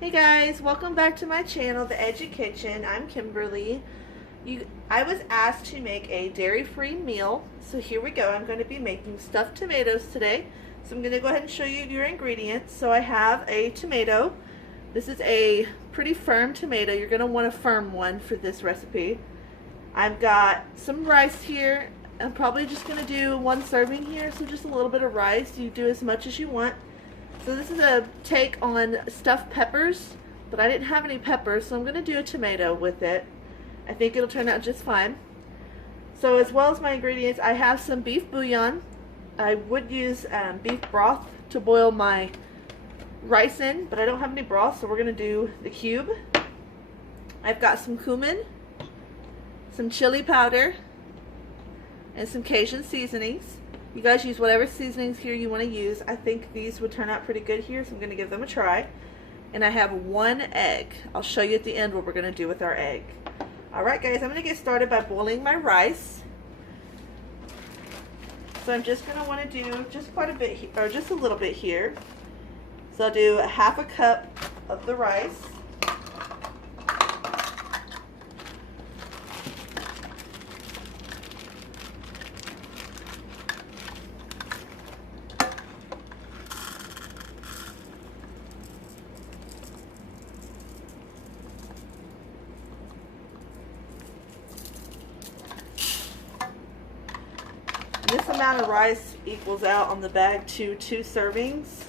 Hey guys, welcome back to my channel, The Edgy Kitchen. I'm Kimberly. I was asked to make a dairy-free meal, so here we go. I'm going to be making stuffed tomatoes today. So I'm going to go ahead and show you your ingredients. So I have a tomato. This is a pretty firm tomato. You're going to want a firm one for this recipe. I've got some rice here. I'm probably just going to do one serving here, so just a little bit of rice. You do as much as you want. So this is a take on stuffed peppers, but I didn't have any peppers, so I'm going to do a tomato with it. I think it'll turn out just fine. So as well as my ingredients, I have some beef bouillon. I would use beef broth to boil my rice in, but I don't have any broth, so we're going to do the cube. I've got some cumin, some chili powder, and some Cajun seasonings. You guys use whatever seasonings here you want to use. I think these would turn out pretty good here, so I'm going to give them a try. And I have one egg. I'll show you at the end what we're going to do with our egg. Alright guys, I'm going to get started by boiling my rice. So I'm just going to want to do just quite a bit, or just a little bit here. So I'll do a half a cup of the rice. This amount of rice equals out on the bag to 2 servings,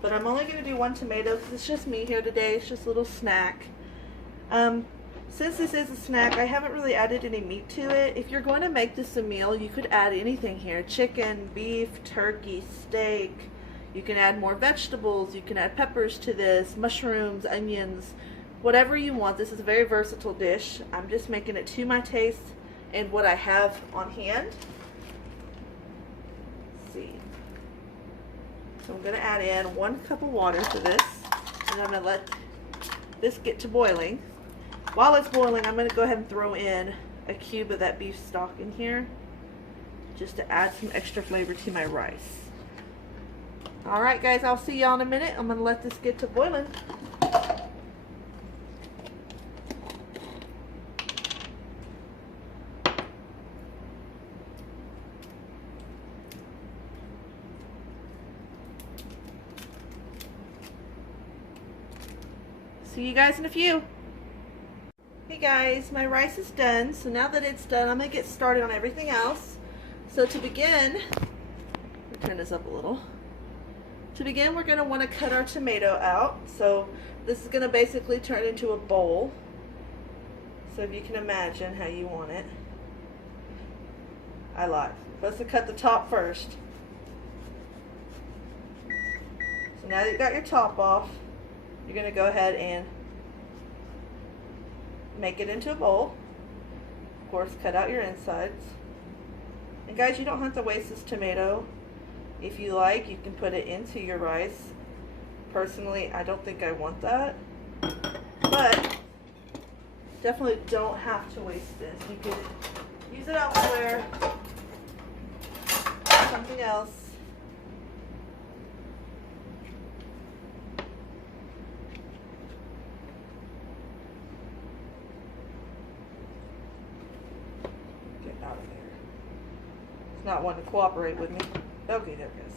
but I'm only going to do 1 tomato because it's just me here today. It's just a little snack. Since this is a snack, I haven't really added any meat to it. If you're going to make this a meal, you could add anything here: chicken, beef, turkey, steak. You can add more vegetables. You can add peppers to this, mushrooms, onions, whatever you want. This is a very versatile dish. I'm just making it to my taste and what I have on hand. So I'm going to add in 1 cup of water to this, and I'm going to let this get to boiling. While it's boiling, I'm going to go ahead and throw in a cube of that beef stock in here, just to add some extra flavor to my rice. Alright guys, I'll see y'all in a minute. I'm going to let this get to boiling. See you guys in a few. Hey guys, my rice is done. So now that it's done, I'm going to get started on everything else. So to begin, let me turn this up a little. To begin, we're going to want to cut our tomato out. So this is going to basically turn into a bowl. So if you can imagine how you want it. I lied. Let's cut the top first. So now that you got your top off, you're going to go ahead and make it into a bowl. Of course, cut out your insides. And guys, you don't have to waste this tomato. If you like, you can put it into your rice. Personally, I don't think I want that. But definitely don't have to waste this. You could use it elsewhere. Something else. Out of there. It's not wanting to cooperate with me. Okay, there it goes.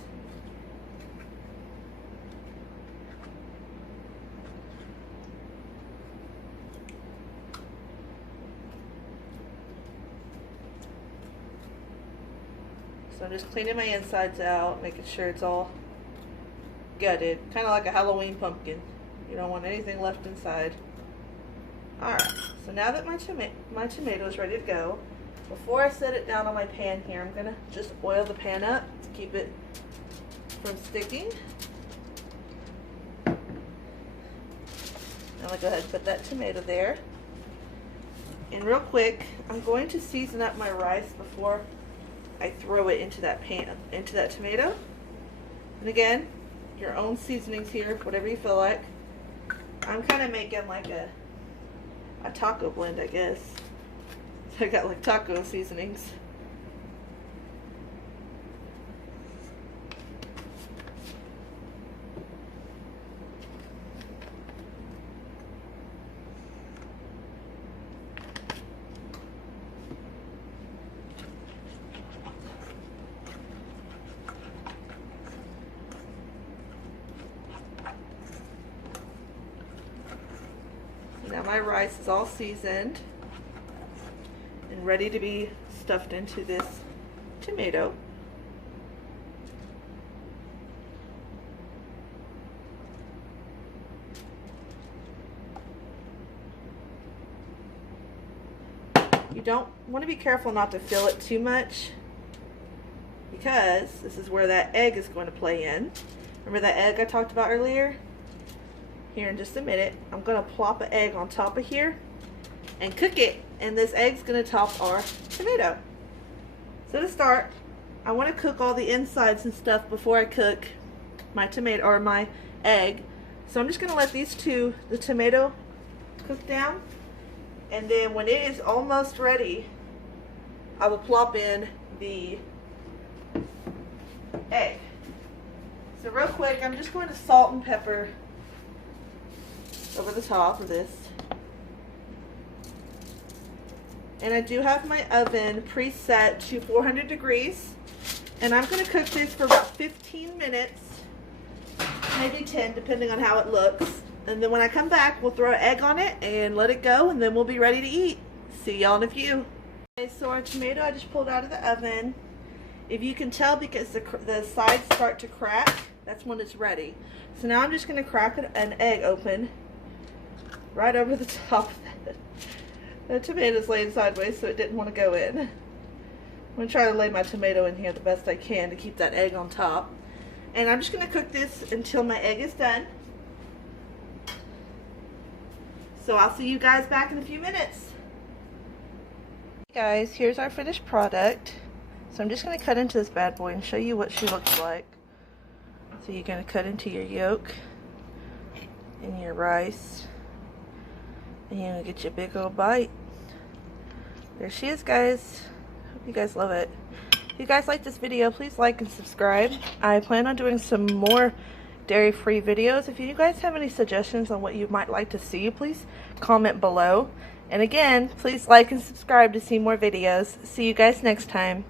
So I'm just cleaning my insides out, making sure it's all gutted. Kind of like a Halloween pumpkin. You don't want anything left inside. Alright, so now that my tomato is ready to go, before I set it down on my pan here, I'm going to just oil the pan up to keep it from sticking. I'm going to go ahead and put that tomato there. And real quick, I'm going to season up my rice before I throw it into that pan, into that tomato. And again, your own seasonings here, whatever you feel like. I'm kind of making like a taco blend, I guess. So I got like taco seasonings. Now my rice is all seasoned and ready to be stuffed into this tomato. You don't want to be careful not to fill it too much, because this is where that egg is going to play in. Remember that egg I talked about earlier? Here in just a minute, I'm going to plop an egg on top of here and cook it, and this egg's going to top our tomato. So to start, I want to cook all the insides and stuff before I cook my tomato or my egg. So I'm just going to let the tomato cook down, and then when it is almost ready, I will plop in the egg. So real quick, I'm just going to salt and pepper over the top of this. And I do have my oven preset to 400 degrees. And I'm going to cook this for about 15 minutes, maybe 10, depending on how it looks. And then when I come back, we'll throw an egg on it and let it go, and then we'll be ready to eat. See y'all in a few. Okay, so our tomato I just pulled out of the oven. If you can tell, because the sides start to crack, that's when it's ready. So now I'm just going to crack an egg open right over the top of it. The tomato's laying sideways, so it didn't want to go in. I'm going to try to lay my tomato in here the best I can to keep that egg on top. And I'm just going to cook this until my egg is done. So I'll see you guys back in a few minutes. Hey guys, here's our finished product. So I'm just going to cut into this bad boy and show you what she looks like. So you're going to cut into your yolk and your rice. And you're going to get your big old bite. There she is, guys. Hope you guys love it. If you guys like this video, please like and subscribe. I plan on doing some more dairy-free videos. If you guys have any suggestions on what you might like to see, please comment below. And again, please like and subscribe to see more videos. See you guys next time.